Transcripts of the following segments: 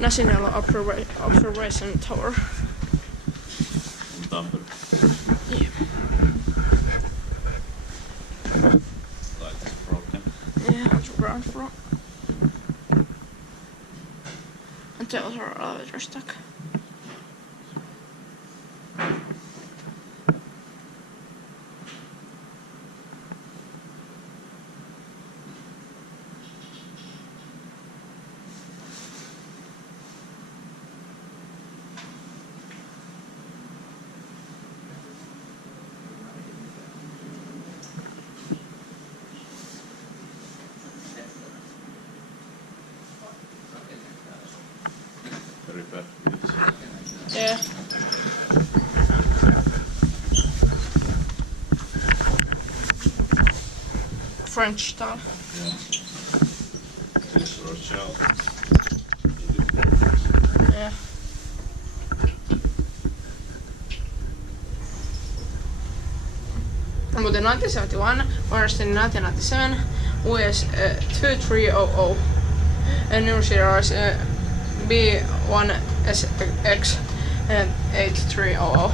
Näsinneula observation tower. In Tampere. Yeah. Light is broken. Yeah, on the ground floor. And there was our elevator stuck. Very bad. Yeah. French style. Yeah. This Rochelle. Yeah. But in 1971, first in 1997, US 2300 and new series B1SX 8300.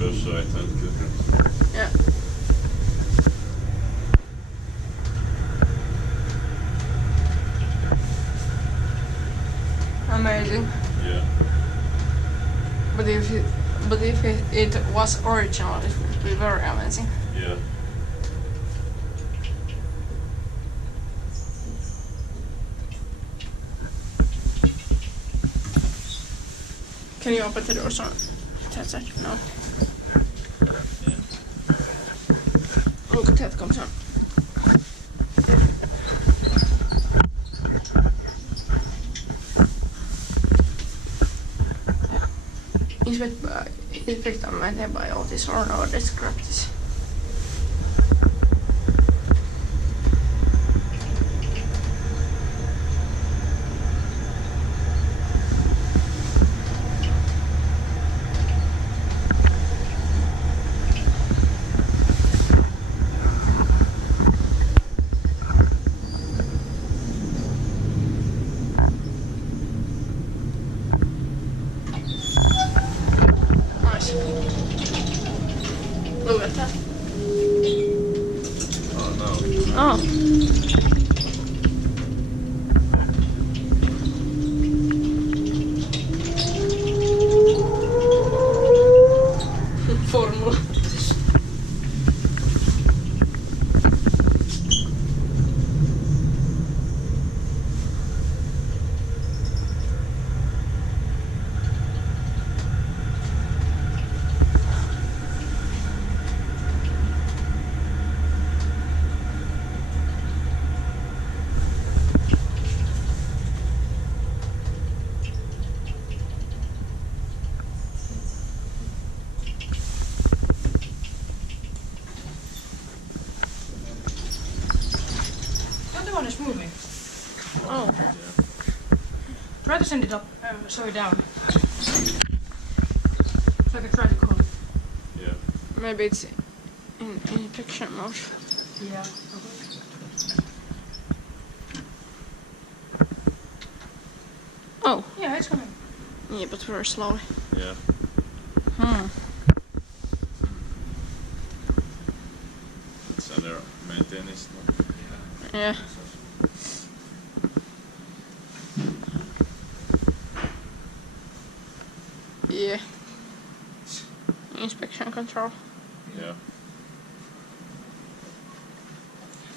So I felt good. Yeah. Amazing. Yeah. But if it was original, it would be very amazing. Yeah. Can you open the doors on that side? No. Look at that comes on. Inspecta maintained by Otis or Modernised. Look at that. Oh no. Oh. Formula. One is moving. Oh. Try to send it up, slow it down. So I can try to call it. Yeah. Maybe it's in inspection mode. Yeah. Oh. Yeah, it's coming. Yeah, but very slowly. Yeah. It's under maintenance now. Yeah. Yeah. Inspection control. Yeah.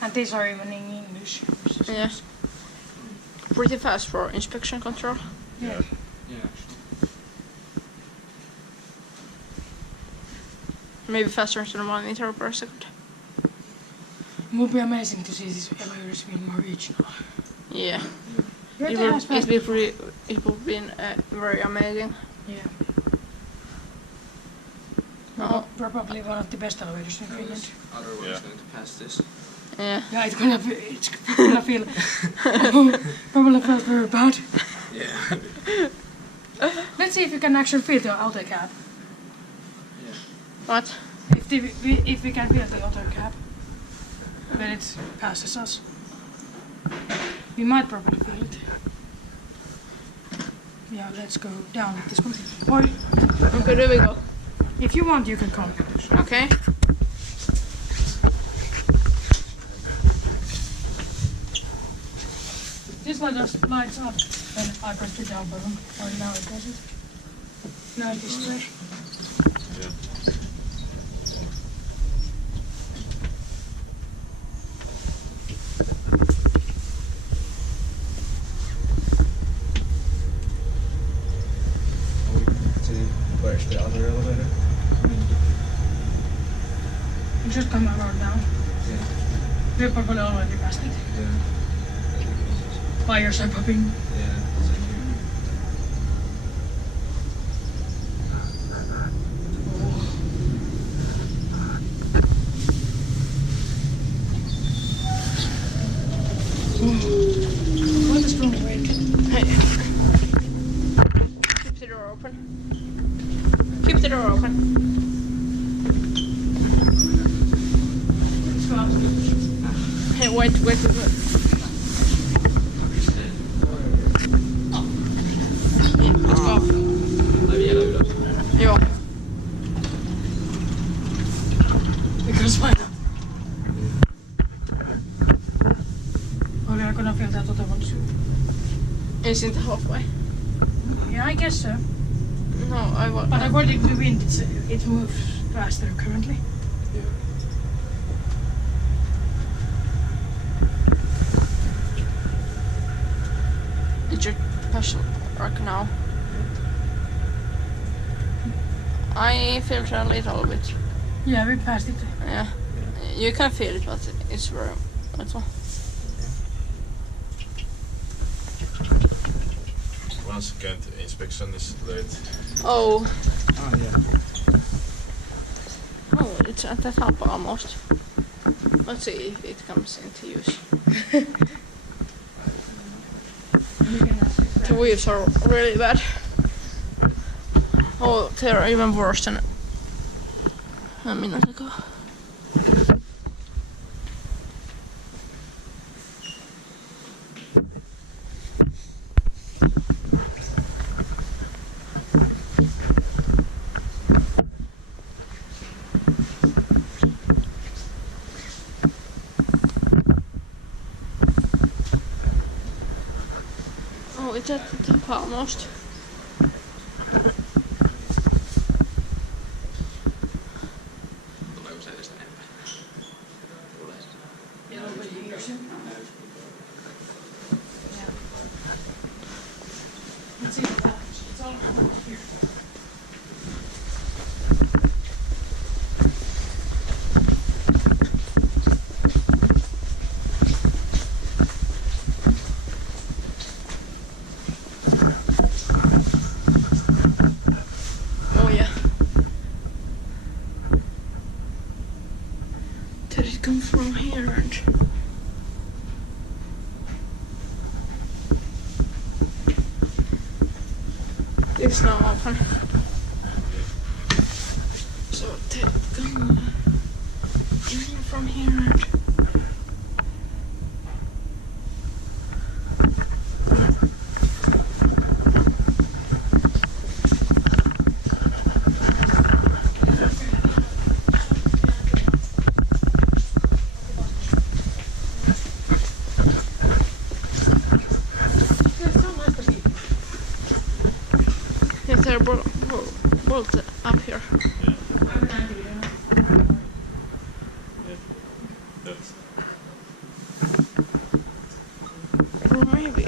And these are even in English. Yeah. Pretty fast for inspection control. Yeah. Maybe faster than 1 meter per second. would be amazing to see these elevators being more regional. Yeah. Yeah, It would be very amazing. Yeah. No. Probably one of the best elevators in Finland. Other one is going to pass this. Yeah. Yeah, it's gonna feel probably felt very bad. Yeah. Let's see if we can actually feel the outer cap. Yeah. What? If we can feel the outer cap when it passes us. We might probably feel it. Yeah, let's go down with this one. Or Okay, there we go. if you want, you can come. Okay. This light just lights up when I press the down button. Or now it doesn't. Now it displays. Yeah. Where's the other elevator? You just come around down. Yeah. We're probably already past it. Yeah. Fires are popping. Yeah. What a strong wind. Hey. Keep the door open. Keep the door open. Let's go out. Hey, wait. Yeah, let's go. Joo. Because why not? Are we gonna feel that other one soon? Isn't halfway. Yeah, I guess so. No, I will. But according to the wind, it moves faster currently. Did you push work now? I feel it a little bit. Yeah, we passed it. Yeah. You can feel it, but it's very little. Once again, the inspection is late. Oh. Oh yeah. Oh, it's at the top almost. Let's see if it comes into use. The wheels are really bad. Oh, they're even worse than a minute ago. Oh, it's at the top almost. Tuleeko se edestä enemmän? Tulee se. Let's see what happens. It's all up here. Oh yeah. Did it come from here? And it's now open. So did it come in from here? And yeah, they're both up here. Yeah. Yeah. That's Or maybe.